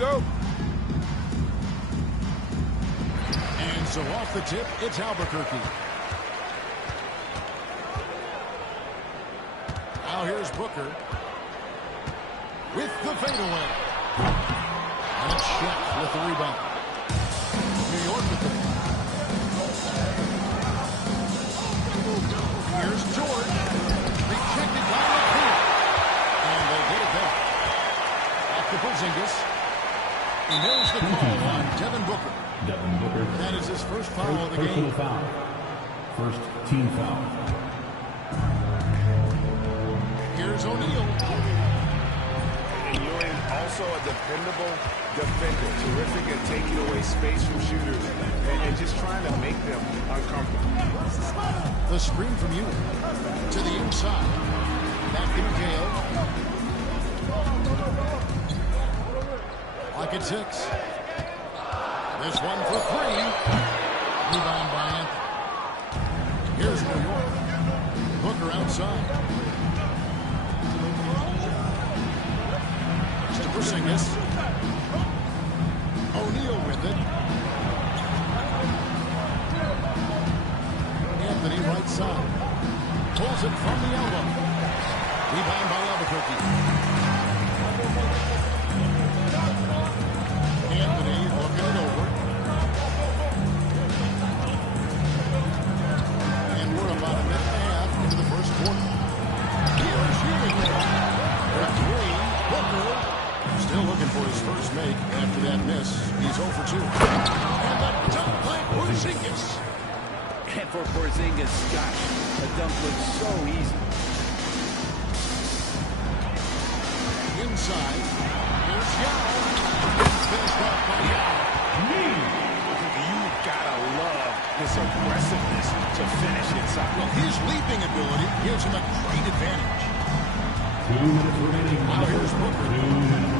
go. And so off the tip, it's Albuquerque. Now here's Booker with the fadeaway. And it's Shaq with the rebound. New York with it. Here's George. Rejected by McKee. And they get it back. Off to Porzingis. And there's the call on Devin Booker. Devin Booker. That is his first foul of the game. Personal foul. First team foul. Here's O'Neal. And Ewing, also a dependable defender. Terrific at taking away space from shooters and just trying to make them uncomfortable. The screen from Ewing to the inside. Back to McHale. Like it 6. This one for 3. Rebound by Anthony. Here's New York. Booker outside. To Porzingis. O'Neal with it. Anthony right side. Pulls it from the elbow. Rebound by Albuquerque. Anthony looking it over. And we're about a minute and a half into the first quarter. Here's Ewing. Booker. Still looking for his first make after that miss. He's 0 for 2. And the dunk by Porzingis. And for Porzingis, gosh, the dunk looks so easy. Inside. Here's Yao. Finished off by Yao. You gotta love this aggressiveness to finish inside. Well, his leaping ability gives him a great advantage. 2 minutes remaining. Now here's Booker. 2 minutes.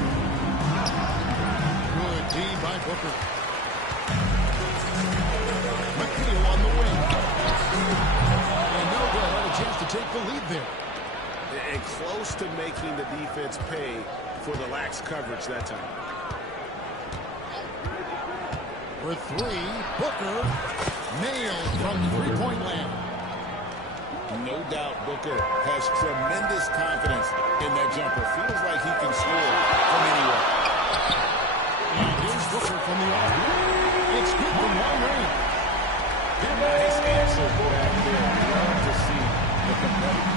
Good D by Booker. McHale on the wing. And no good. Had a chance to take the lead there. And close to making the defense pay for the lax coverage that time. For 3, Booker nailed from three-point land. No doubt Booker has tremendous confidence in that jumper. Feels like he can score from anywhere. And here's Booker from the arc. It's good from long range. Nice answer back there. Love to see the competitor.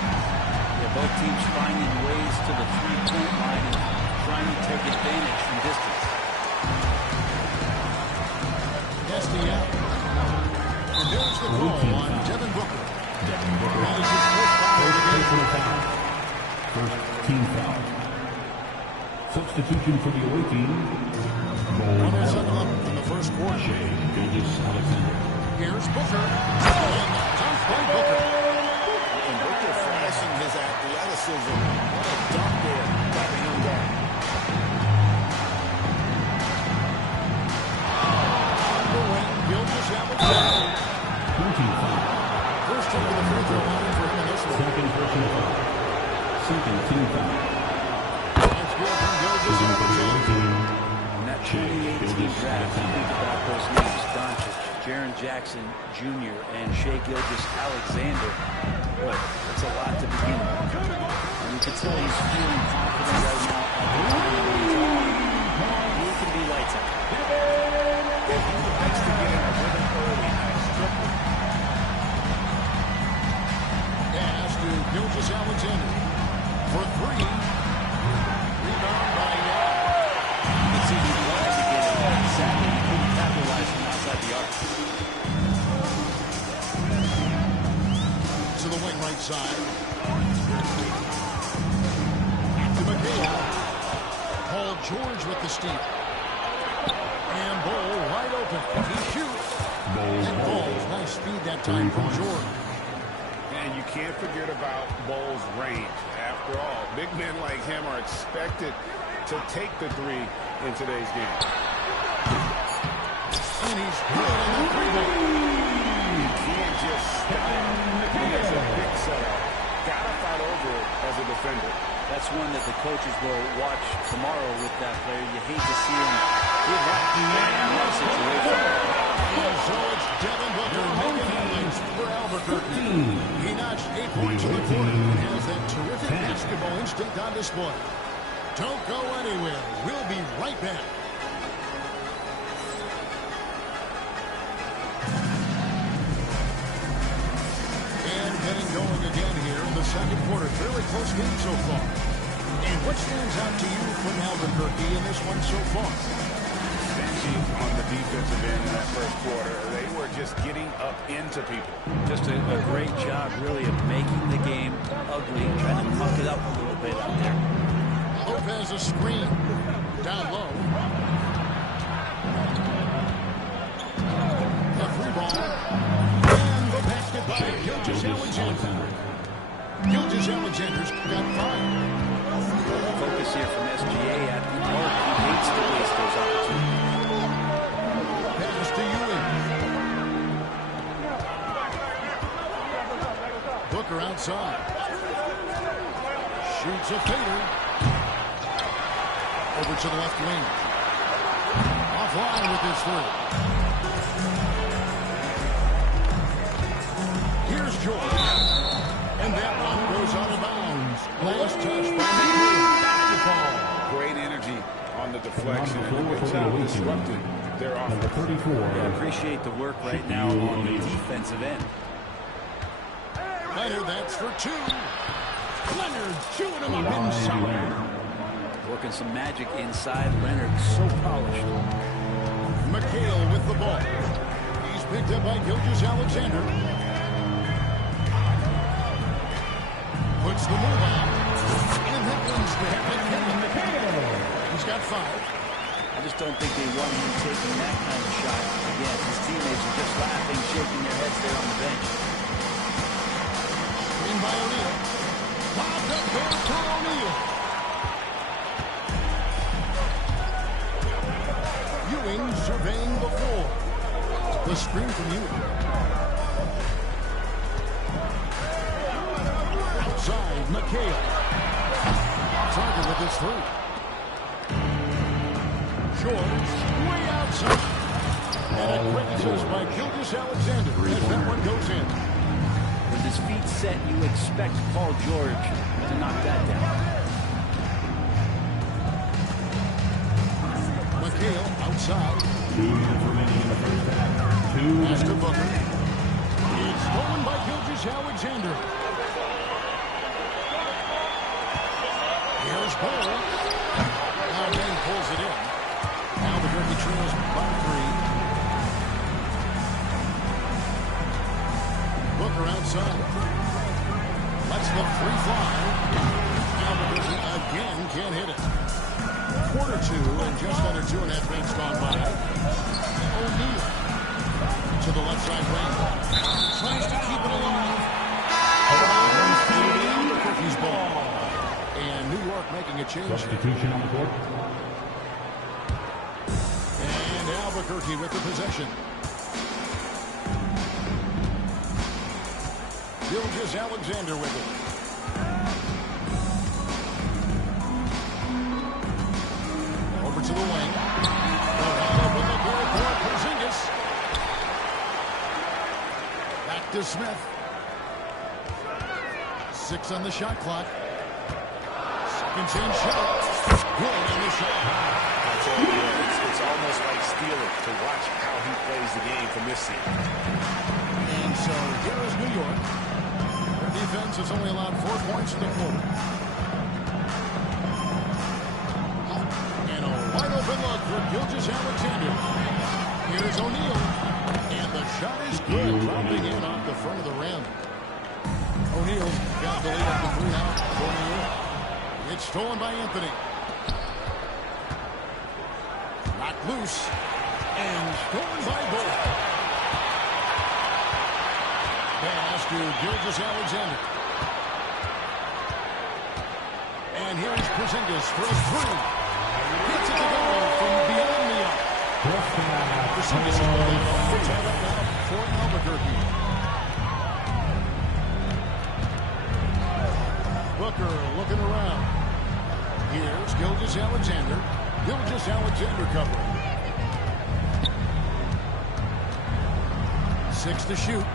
Yeah, both teams finding ways to the three-point line and trying to take advantage from distance. Destia. And there's the call on Devin Booker. Devin Booker. That is his first foul of the game. Personal foul. First team foul. Substitution for the away team. Runners up in the first quarter. Shea Gilgeous-Alexander. Here's Booker. And dunk by Booker. And Booker flashing his athleticism. What a dunk there by the young guy. Gilgeous-Alexander. 14 foul. First time to the free throw line for him in this one. Second personal foul. Second team foul. That's good from Shooting for the away Gilgeous-Alexander. team. In that 2018 draft, you think about those names, Doncic, Jaren Jackson Jr., and Shai Gilgeous-Alexander. Boy, that's a lot to begin with. And you can tell he's feeling confident right now at the time when he's on. He can be lights out. If he likes to get in a rhythm early, strictly. Pass to Gilgeous-Alexander for 3. Rebound by Yao. You can see he wanted to get it. Sadly, he couldn't capitalize from outside the arc. To the wing right side. To McHale. Paul George with the steal. And Bol wide open. He shoots. And Bol's nice speed that time from George. And you can't forget about Bol's range. After all, big men like him are expected to take the 3 in today's game. And he's good on the 3-ball. You can't just stop. He has a big setup. Gotta fight over it as a defender. That's one that the coaches will watch tomorrow with that player. You hate to see him give up in that situation. So it's Devin Booker making headlines for Albuquerque. He notched 8 points in the quarter and has that terrific basketball instinct on display. Don't go anywhere. We'll be right back. And getting going again here in the second quarter. Fairly close game so far. And what stands out to you from Albuquerque in this one so far? Benji on the defensive end in that first quarter. They were just getting up into people. Just a great job, really, of making the game ugly, trying to muck it up a little bit out there. Lopez a screen. Down low. A free ball. And the basket by Gilgeous-Alexander. Gilgeous-Alexander's got 5. Focus here from SGA at the arc. He hates to waste those opportunities. Pass to Ewing. Booker outside. Shoots a fader. Over to the left wing. Offline with his 3. Here's George. And that one goes out of bounds. Last touch by McGee. Great energy on the deflection. And good job disrupting their Number offense. 34. I appreciate the work right now on the defensive end. Leonard, that's for 2. Leonard chewing him up inside. Working some magic inside. Leonard so polished. McHale with the ball. He's picked up by Gilgeous-Alexander. Puts the move on. And that one's there. He's got 5. I just don't think they want him taking that kind of shot. Again, his teammates are just laughing, shaking their heads there on the bench. In by O'Neal. Popped up there for O'Neal. Ewing surveying the floor. The screen from Ewing. Outside, McHale. Target with his 3. George, way outside. And a quick assist by Gilgeous-Alexander as that one goes in. With his feet set, you expect Paul George to knock that down. McHale outside. 2 minutes remaining in the first half. 2 Pass to minutes. Booker. It's stolen by Gilgeous-Alexander. Here's Ball. Now Dane pulls it in. Albuquerque trails by 3. Booker outside. Lets the 3 fly. Albuquerque again can't hit it. Quarter 2 and just under 2.5 minutes gone by. O'Neal to the left side wing. Tries to keep it alive. Albuquerque's ball. And New York making a change. Substitution on the court. And Albuquerque with the possession. Gilgeous-Alexander with it. Over to the wing. Open the goal for Porzingis. Back to Smith. 6 on the shot clock. Second chance shot. Good on the shot. It's almost like stealing to watch how he plays the game from this seat. And so here is New York. Their defense has only allowed 4 points in the quarter. And a wide open look for Gilgeous-Alexander. Here's O'Neal. And the shot is good, dropping in off the front of the rim. O'Neal's got the lead up to 3 now for New York. It's stolen by Anthony. Knocked loose. And stolen by Bull. Pass to Gilgeous-Alexander. And here's Porzingis for a 3. Gets it to go from beyond the arc. Porzingis is going to tie up now for Albuquerque. Booker looking around. Here's Gilgeous-Alexander. Gilgeous-Alexander covering. 6 to shoot.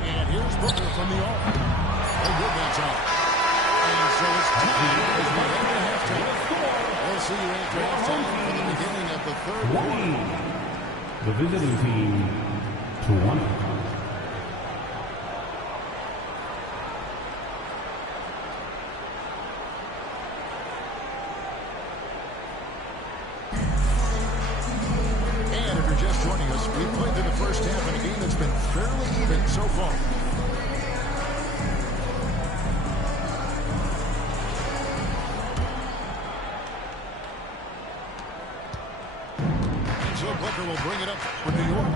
And here's Booker from the arc. Oh, good, that's out. And so it's time as we head to halftime. We'll see you after halftime for the beginning of the third quarter. The visiting team, 20. And if you're just joining us, we've played through the first half in a game that's been fairly even so far. And so Booker will bring it up for New York.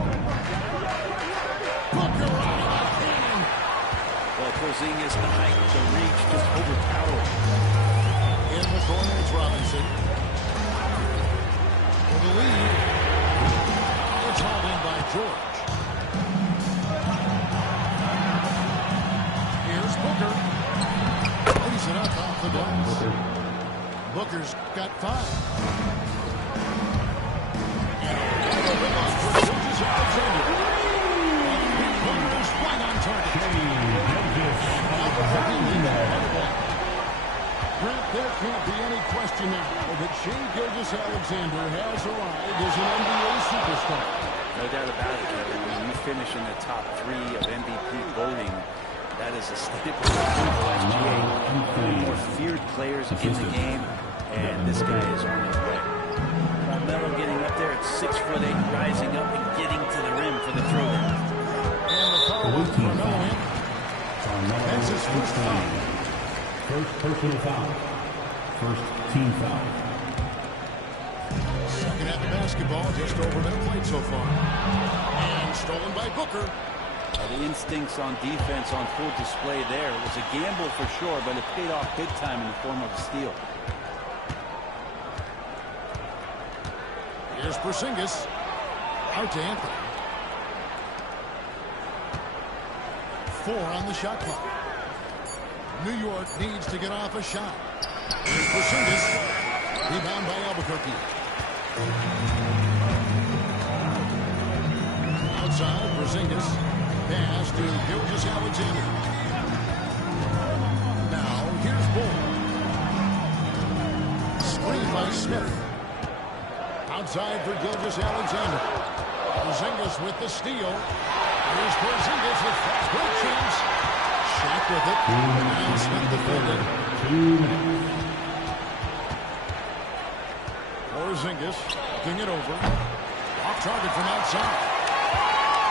Booker out of the cannon. Well, Porzingis, the height, the reach, just overpowering. In the corner, it's Robinson. For the lead. It's hauled in by George. Here's Booker. Lays it up off the glass. Booker's got 5. And a rebound for Gilgeous-Alexander. Booker's right on target. Grant, there can't be any question now that Shai Gilgeous-Alexander has arrived as an NBA superstar. No doubt about it, Kevin. When you finish in the top 3 of MVP voting, that is a staple. One of the more feared players in the game, and this guy is on his way. Carmelo getting up there at 6'8", rising up and getting to the rim for the throwdown. And the foul on Carmelo. That's his first foul. First personal foul. First team foul. Second half of basketball, just over a minute played so far. And stolen by Booker. The instincts on defense on full display there. It was a gamble for sure, but it paid off big time in the form of a steal. Here's Porzingis. Out to Anthony. 4 on the shot clock. New York needs to get off a shot. Here's Porzingis. Rebound by Albuquerque. Outside, Porzingis. Pass to Gilgeous-Alexander. Now, here's Bull. Screen by Smith. Outside for Gilgeous-Alexander. Porzingis with the steal. Here's Porzingis with fast break chance. Shot with it. And Smith defended. 2 minutes. Porzingis looking it over. Off target from outside.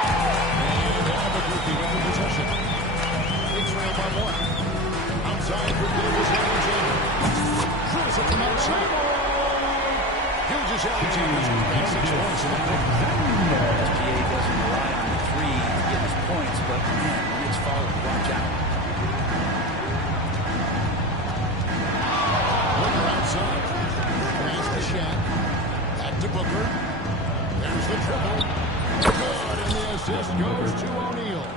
And Albuquerque with the possession. They trail by 1. Outside for Gilgeous-Alexander. Drills it from outside. Gilgeous-Alexander's got 6 points in the game. SGA doesn't rely on the 3 to get his points, but man, when it's fouled, watch out. Booker outside. Pass the shot. Back to Booker. There's the dribble. Good, and the assist goes to O'Neal.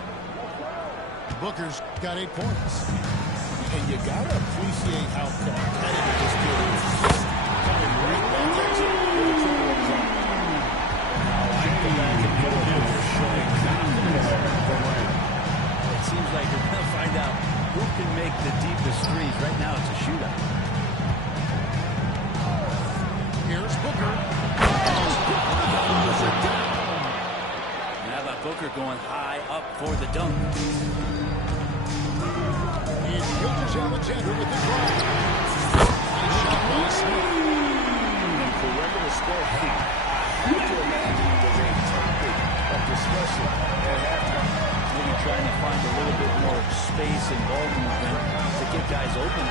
Booker's got 8 points. And you got to appreciate how competitive this kid is. Coming right back at you with a triple of his own. I like the back and forth here showing confidence from Ryan. It seems like we're going to find out who can make the deepest threes. Right now, it's a shootout. Here's Booker. Now about Booker going high up for the dunk. It's Gilgeous-Alexander with the drive. Nice shot by Smith. And for regular score feet, I have to imagine there's a topic of discussion at halftime. Maybe trying to find a little bit more space and ball movement to get guys open.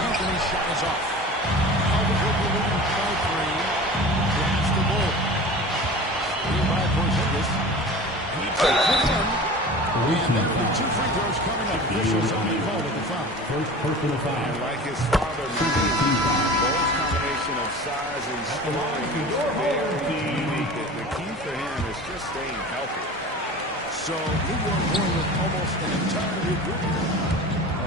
Anthony's shot is off. Albuquerque leading by 3. Grabs the ball. Screen by Porzingis. He takes it in. And there are 2 free throws coming up. Officials on the call with the foul. First personal foul. And like his father, Bull's combination of size and scoring is very unique. The key for him is just staying healthy. So New York going with almost an entire new group.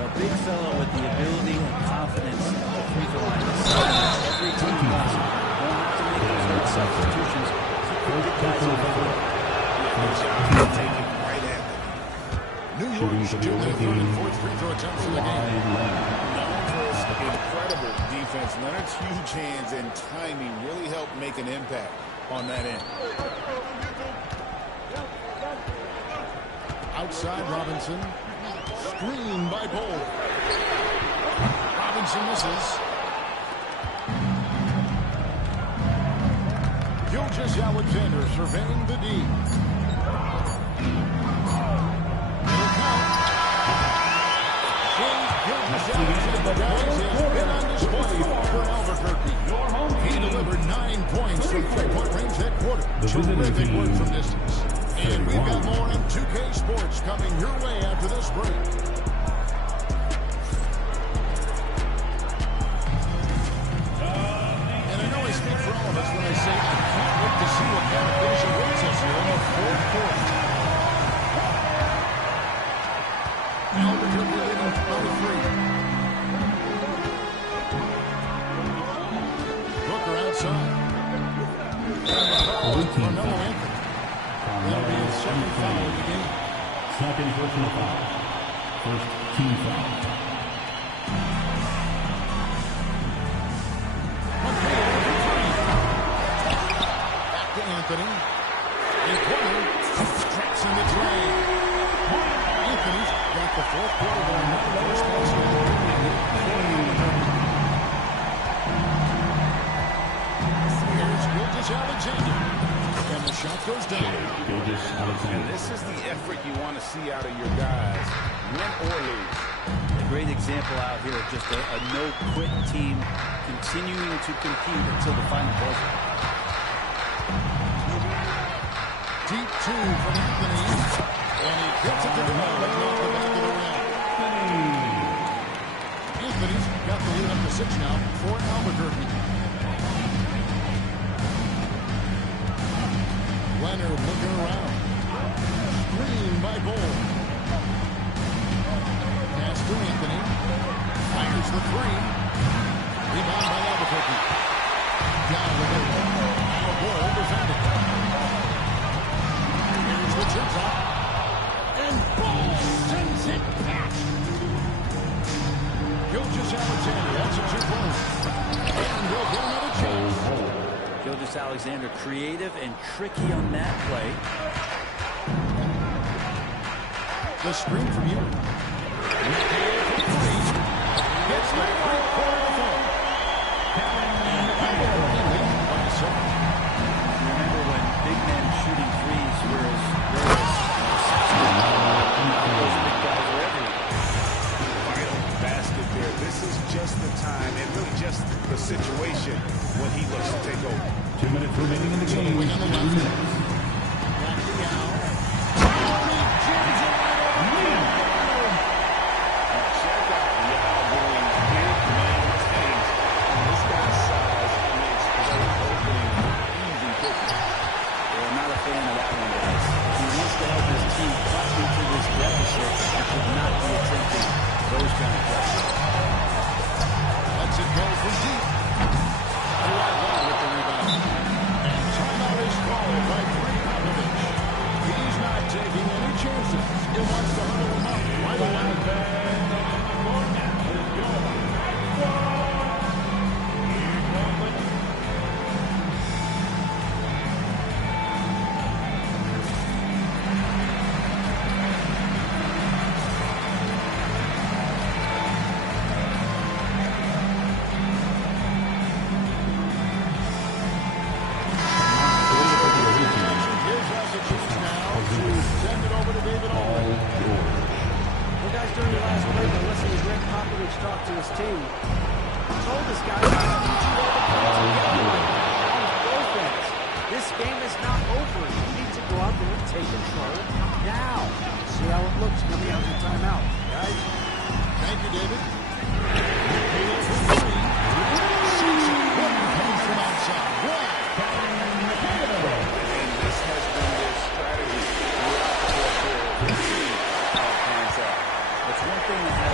A big fellow with the ability and confidence at the free throw line. Every team does. Don't have to make those late substitutions. Keep the guys on the floor. Good job taking right at them. New York should do their third and fourth free throw attempts in the game. Known for his incredible defense, Leonard's huge hands and timing really helped make an impact on that end. Outside Robinson. Screen by Bol. Robinson misses. Gilgeous-Alexander surveying the D. Gilgeous-Alexander has been on display for Albuquerque. He delivered 9 points from three-point range that quarter. Terrific work from distance. And we've got more on 2K Sports coming your way after this break. And I know I speak for all of us when I say I can't wait to see what kind of finish awaits us here in the fourth quarter. Albuquerque leading by 3. Booker outside. And the call for Carmelo Anthony. That'll be his second foul of the game. Second personal foul. First team foul. Back to Anthony. And Porter traps in the drain. Anthony's got the fourth quarter going with the first basket. Here's Gilgeous-Alexander. And the shot goes down. And this is the effort you want to see out of your guys, win or lose. A great example out here of just a no-quit team continuing to compete until the final buzzer. Deep two from Anthony. And he gets it to the ball off the back of the rim. Anthony's got the lead up to 6 now for Albuquerque. Leonard looking around. Screen by Bol. Pass to Anthony. Fires the 3. Rebound by Albuquerque. Down with it. Now Bol defending. Here's the tip top. And Bol sends it back. Gilgeous-Alexander, that's a 2-point. And they'll get another chance. Gilgeous-Alexander creative and tricky on that play. The screen from you. Gets the three-quarter to fall. Remember when big men shooting threes were as rare as those big guys are everywhere. Final basket there. This is just the time and really just the situation when he looks to take over. 2 minutes remaining in the game. 2 minutes. Back to Yao. Check out Yao doing big man things. This guy's size makes play opening easy picking. Well, I'm not a fan of that one, guys. If he wants to help his team cut into this deficit, he should not be attempting those kind of pressure. Lets it go from deep. With the rebound. And timeout is called by Greg Popovich. He's not taking any chances. He wants to huddle him up right away.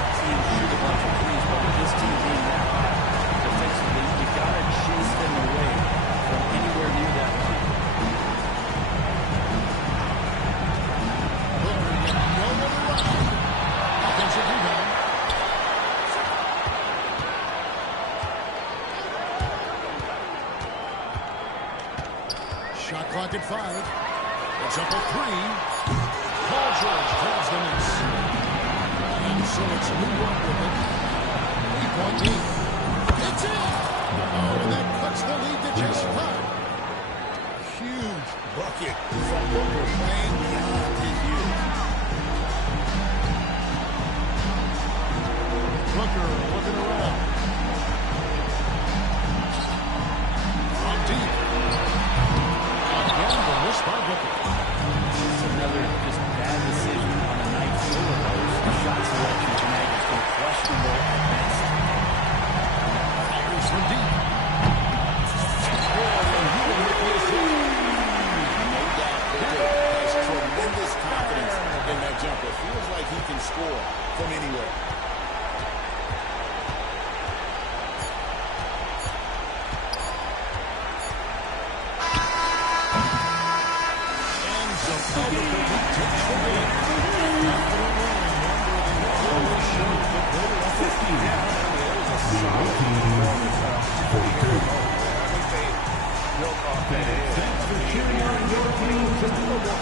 Teams clock at 5. It's up at 3. Paul George draws the miss. And so it's New York with it. 3-point lead. It's in! Oh, and that cuts the lead to just 5. Huge Bucket from Booker, playing beyond his years. Booker looking around. From deep. Again, the miss by Booker. It's another just bad decision on a night full of those. The shot selection tonight has been questionable at best. Fires from deep. No doubt Booker has tremendous confidence in that jumper. Feels like he can score from anywhere. And so Albuquerque takes the lead. Confident winning number of the always shows the greater effort. There's a solid performance from Gary Mo. I think they built off that edge. Thanks for cheering on your teams.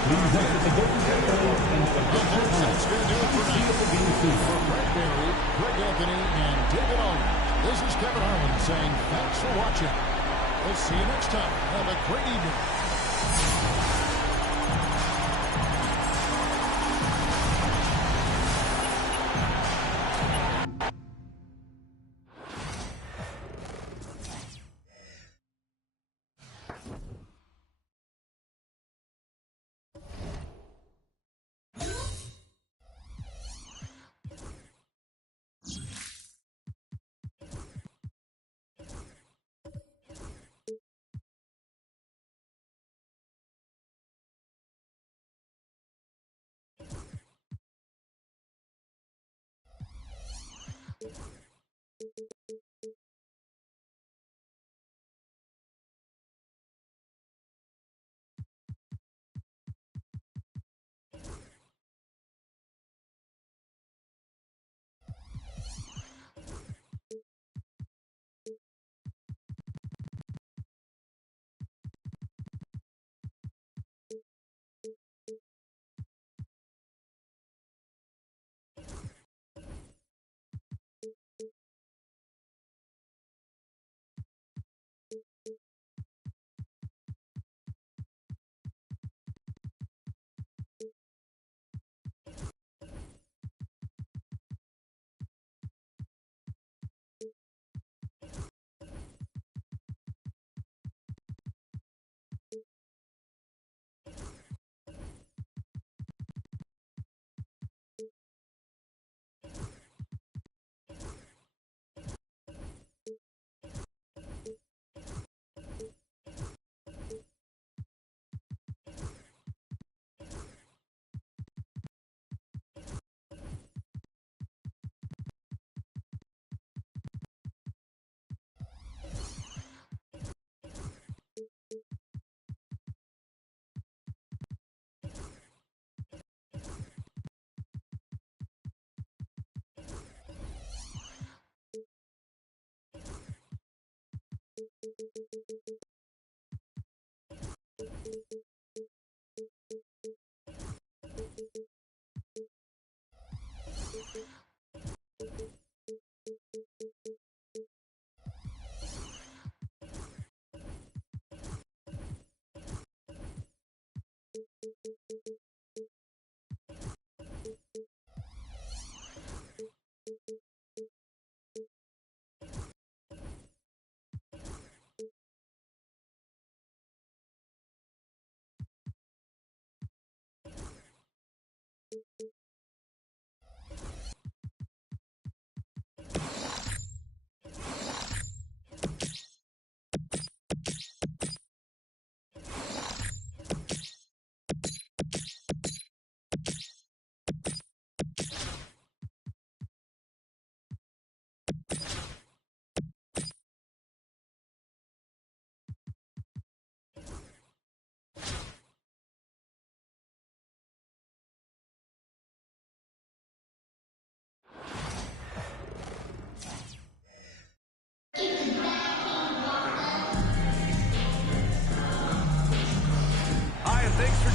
Please exit the booking area and have a good That's time. going to do it for See you now. at the game soon. For Brett Barry, Greg Anthony, and David Allman, this is Kevin Harlan saying thanks for watching. We'll see you next time. Have a great evening.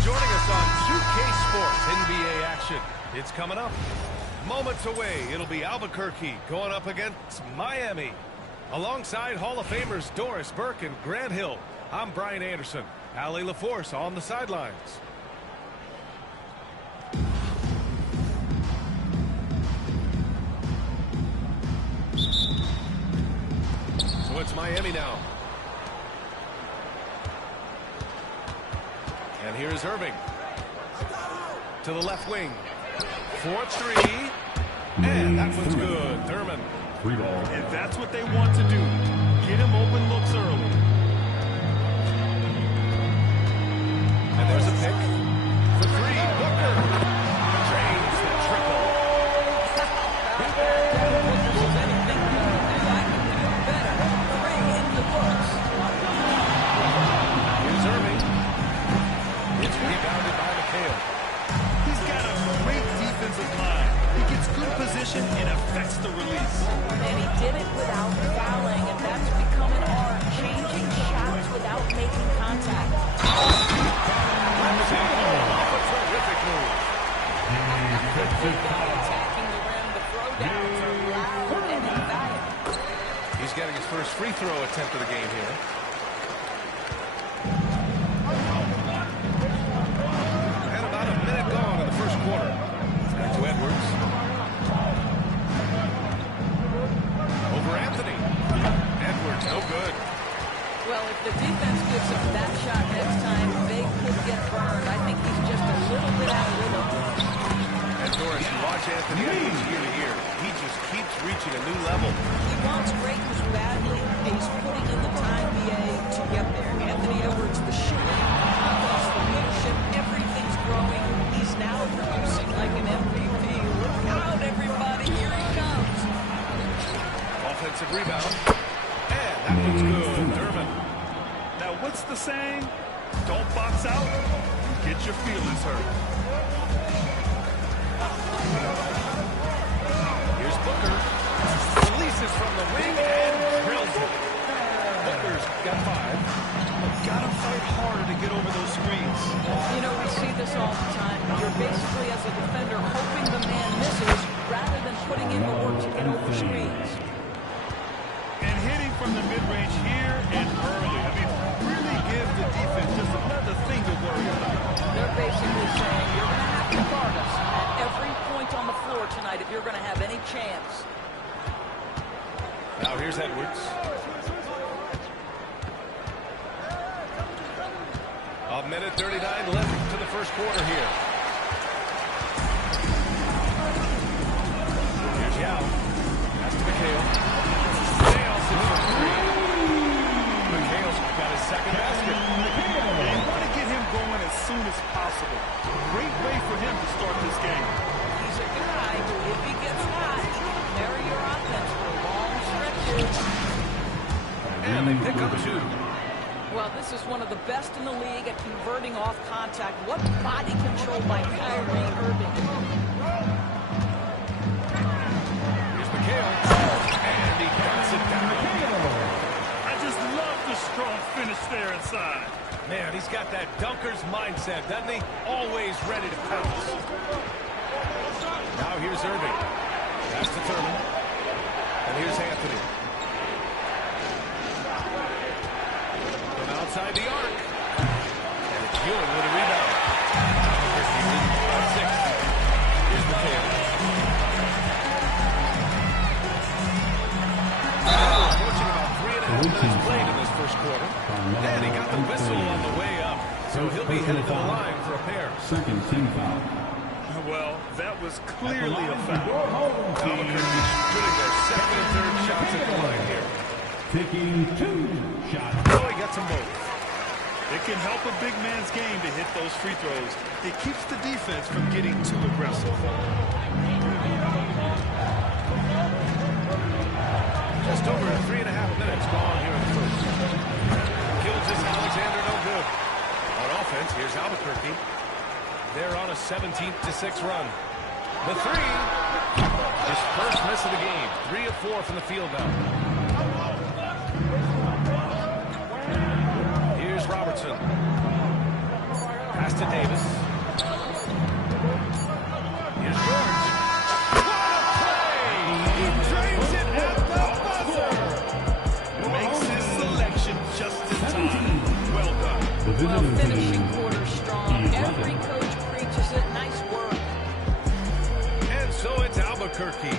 joining us on 2K Sports NBA action. It's coming up. Moments away, it'll be Albuquerque going up against Miami. Alongside Hall of Famers Doris Burke and Grant Hill, I'm Brian Anderson. Allie LaForce on the sidelines. So it's Miami now. And here's Irving. To the left wing. 4-3. And that one's good. Thurman. Free ball. And that's what they want to do. Get him open looks early. And there's a pick. For three. Booker. Drains the triple. Here's Irving. It's rebounded by McHale. He's got a great defensive mind. He gets good position and affects the release. And he did it without fouling, and that's become an art, changing shots without making contact. Off a terrific move. Attacking the rim, the throwdowns are loud and invaluable. He's getting his first free throw attempt of the game here. And about a minute gone in the first quarter. Back to Edwards. Over Anthony. Edwards, no good. Well, if the defense gives him that shot next time, they could get burned. I think he's just a little bit out of rhythm. And Doris, you watch Anthony Edwards year to year. He just keeps reaching a new level. He wants greatness badly, and he's putting in the time, BA, to get there. Anthony Edwards, the shooting, the leadership, everything's growing. He's now producing like an MVP. Look out, everybody. Here he comes. Offensive rebound. And that one's good. Thurman. Now, what's the saying? Don't box out. You get your feelings hurt. Here's Booker. Releases from the wing and drills it. Booker's got 5. Gotta fight harder to get over those screens. You know, we see this all the time. You're basically, as a defender, hoping the man misses rather than putting in the work to get over screens. And hitting from the mid-range here and early. I mean, really give the defense just another thing to worry about. They're basically saying, you're going to have to guard us at every point on the floor tonight if you're going to have any chance. Now here's Edwards. A minute 39 left to the first quarter here. Here's Yao. Pass to McHale. Nails it for 3. McHale's got his second basket. They want to get him going as soon as possible. Great way for him to start this game. He's a guy who, if he gets hot, carry your offense for long stretches. And they pick up 2. Well, this is one of the best in the league at converting off contact. What body control by Kyrie Irving. Here's McHale. And he cuts it down. I just love the strong finish there inside. Man, he's got that dunker's mindset, doesn't he? Always ready to pounce. Now here's Irving. Pass to Thurman. And here's Anthony. From outside the arc. And it's Ewing with a rebound. Albuquerque leading by 6. Here's McHale. Approaching about 3.5 minutes played in this first quarter. And he got the whistle on the way up. So he'll be headed to the line for a pair. Second team foul. Well, that was clearly a foul. Albuquerque shooting their second and third shots at the line here. Taking 2 shots. Oh, he gets them both. It can help a big man's game to hit those free throws. It keeps the defense from getting too aggressive. Just over 3.5 minutes gone here in the first. Gilgeous-Alexander no good. On offense, here's Albuquerque. They're on a 17-6 run. The 3. His first miss of the game. 3 of 4 from the field now. Here's Robertson. Pass Pass to Davis. Here's George. What a play! He drains it at the buzzer. Makes his selection just in time. Well done. Well, finishing quarter strong. Every coach preaches it. Nice work. And so it's Albuquerque.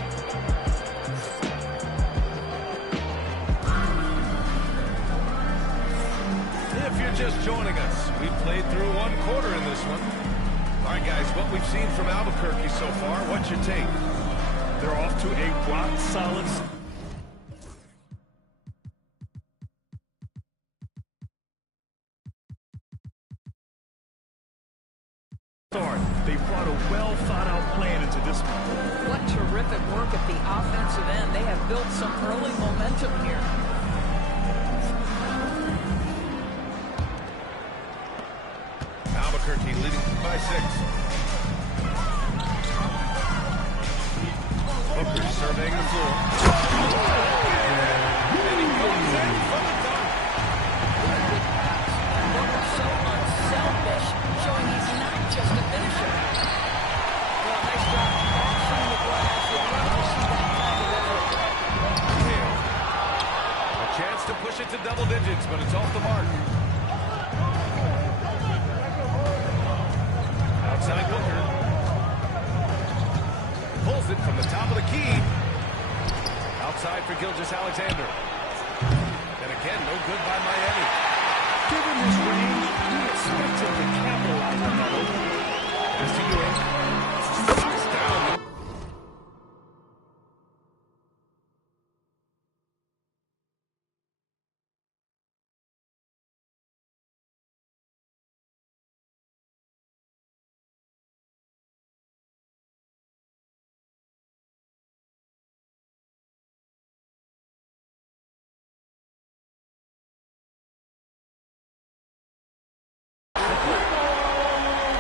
If you're just joining us, we've played through one quarter in this one. All right, guys, what we've seen from Albuquerque so far, what's your take? They're off to a rock-solid start. They brought a well-thought-out plan into this one. What terrific work at the offensive end. They have built some early momentum here. Albuquerque leading by 6. Booker surveying the floor. And he goes in for the dunk. Booker so unselfish, showing he's not just a finisher. Well, nice job crashing the glass. You'd love to see that kind of effort. Hale. A chance to push it to double digits, but it's off the mark. Outside Booker. Pulls it from the top of the key. Outside for Gilgeous-Alexander. And again, no good by Miami. Given his range, you expect him to capitalize on that opening. As to Ewing. Knocks down.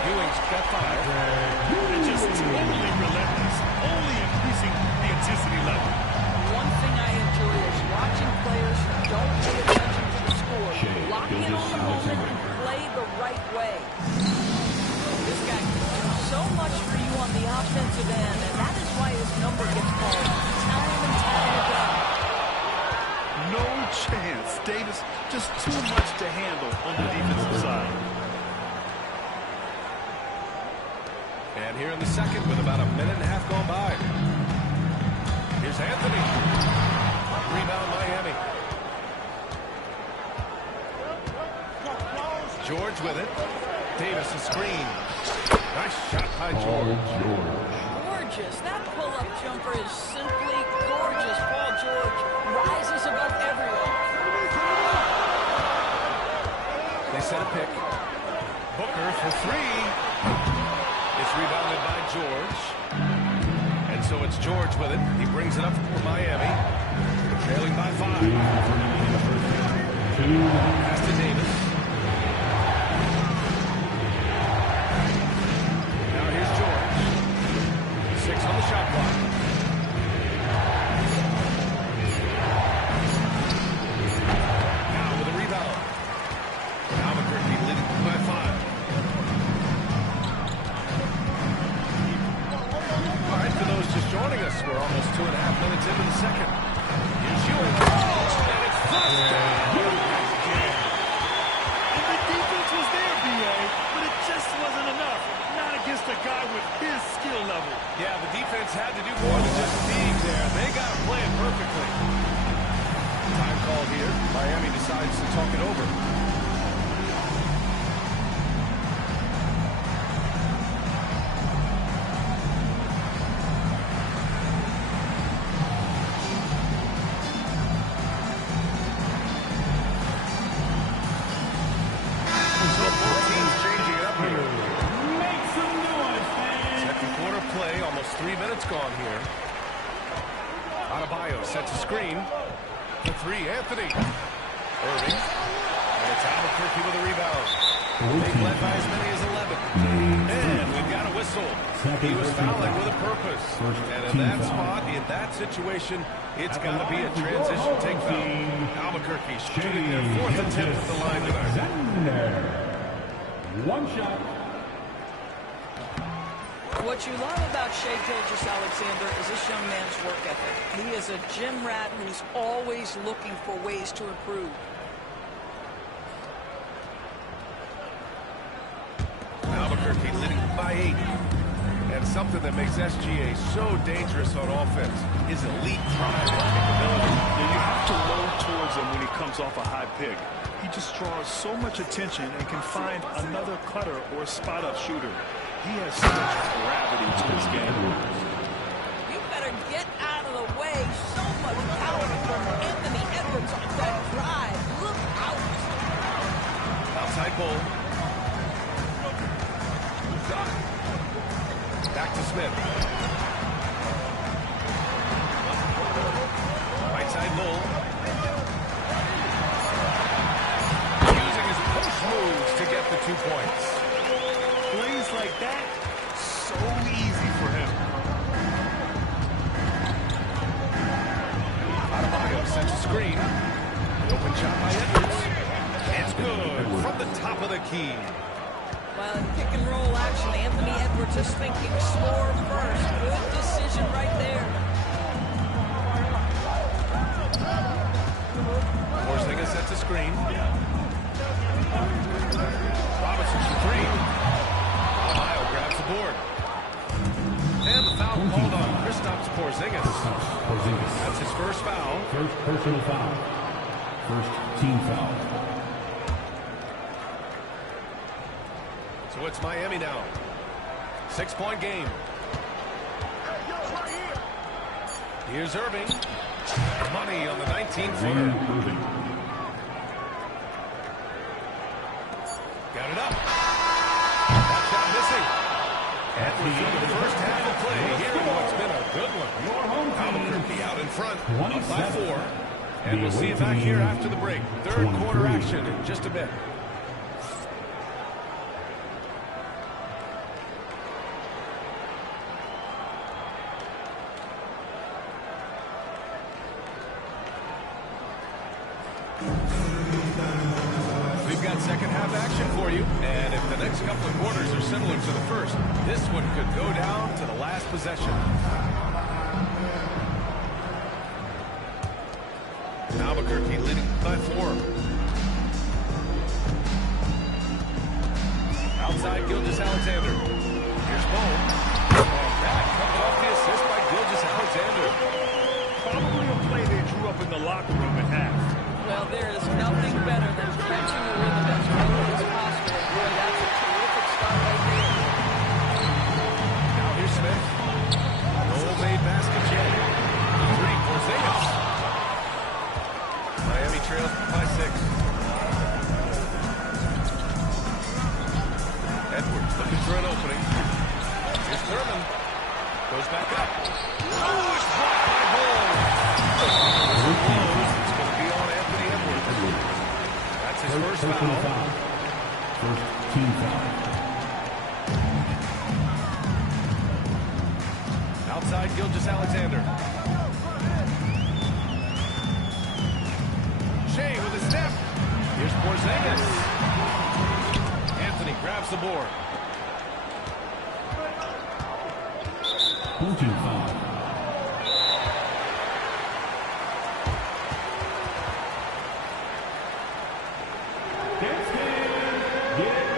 Ewing's got 5. They're just totally relentless, only increasing the intensity level. One thing I enjoy is watching players who don't pay attention to the score, lock in on the moment and play the right way. This guy can do so much for you on the offensive end, and that is why his number gets called time and time again. No chance. Davis just too much to handle on the defensive side. And here in the second with about a minute and a half gone by. Here's Anthony. Rebound Miami. George with it. Davis a screen. Nice shot by George. Gorgeous. That pull-up jumper is simply gorgeous. Paul George rises above everyone. They set a pick. Booker for 3. It's rebounded by George. And so it's George with it. He brings it up for Miami. Trailing by 5. Pass to Davis. Now here's George. 6 on the shot clock. Now with a rebound. Albuquerque leading by 5. All right, for those just joining us, we're almost 2.5 minutes into the second. Here's Ewing. And it's flushed down. And the defense was there, B.A., but it just wasn't enough. Not against a guy with his skill level. Yeah, the defense had to do more than just being there. They got to play it perfectly. Time call here. Miami decides to talk it over. So both teams changing it up here. Make some noise, fans. Second quarter play, almost 3 minutes gone here. Adebayo sets a screen. The 3, Anthony. Irving. And it's Albuquerque with a rebound. They've led by as many as 11. And we've got a whistle. He was fouling with a purpose. And in that spot, in that situation, it's got to be a transition take foul. Albuquerque shooting their 4th attempt at the line tonight. One shot. What you love about Shai Gilgeous-Alexander is this young man's work ethic. He is a gym rat who's always looking for ways to improve. Albuquerque leading by 8. And something that makes SGA so dangerous on offense is elite drive and capability. You have to load towards him when he comes off a high pick. He just draws so much attention and can find another cutter or spot-up shooter. He has so much gravity to his game. You better get out of the way. So much power from Anthony Edwards on that drive. Look out. Outside goal. Back to Smith. Right side goal. Using his push moves to get the 2 points. Plays like that, so easy for him. Adebayo sends a screen. An open shot by Edwards. It's good from the top of the key. Well, in pick and roll action, Anthony Edwards is thinking score first. Good decision right there. Porzingis sets a screen. Robinson for 3. Adebayo grabs the board. And the foul called on Kristaps Porzingis. That's his first foul. First personal foul. First team foul. So it's Miami now. 6-point game. Here's Irving. Money on the 19-footer. Got it up. That shot missing. And we're through the first half of play here in what's been a good one. Albuquerque out in front, up by 4. And we'll see you back here after the break. Third quarter action in just a bit. We've got second half action for you, and if the next couple of quarters are similar to the first, this one could go down to the last possession. Albuquerque leading by 4. Outside Gilgeous-Alexander. Here's Bone. And that comes off the assist by Gilgeous-Alexander. Probably a play they drew up in the locker room at half. Well, there is nothing better than catching the rhythm as quickly as possible. Boy, that's a terrific start right there. Now here's Smith. No-made basket yet. 3 Porzingis. Miami trails by 6. Edwards looking for an opening. Here's Thurman. Goes back up. Oh, it's blocked by Ball. It's going to be on Anthony Edwards. That's his first foul. First team foul. Outside Gilgeous-Alexander. Shai with a step. Here's Porzingis. Anthony grabs the board. 14 foul. Get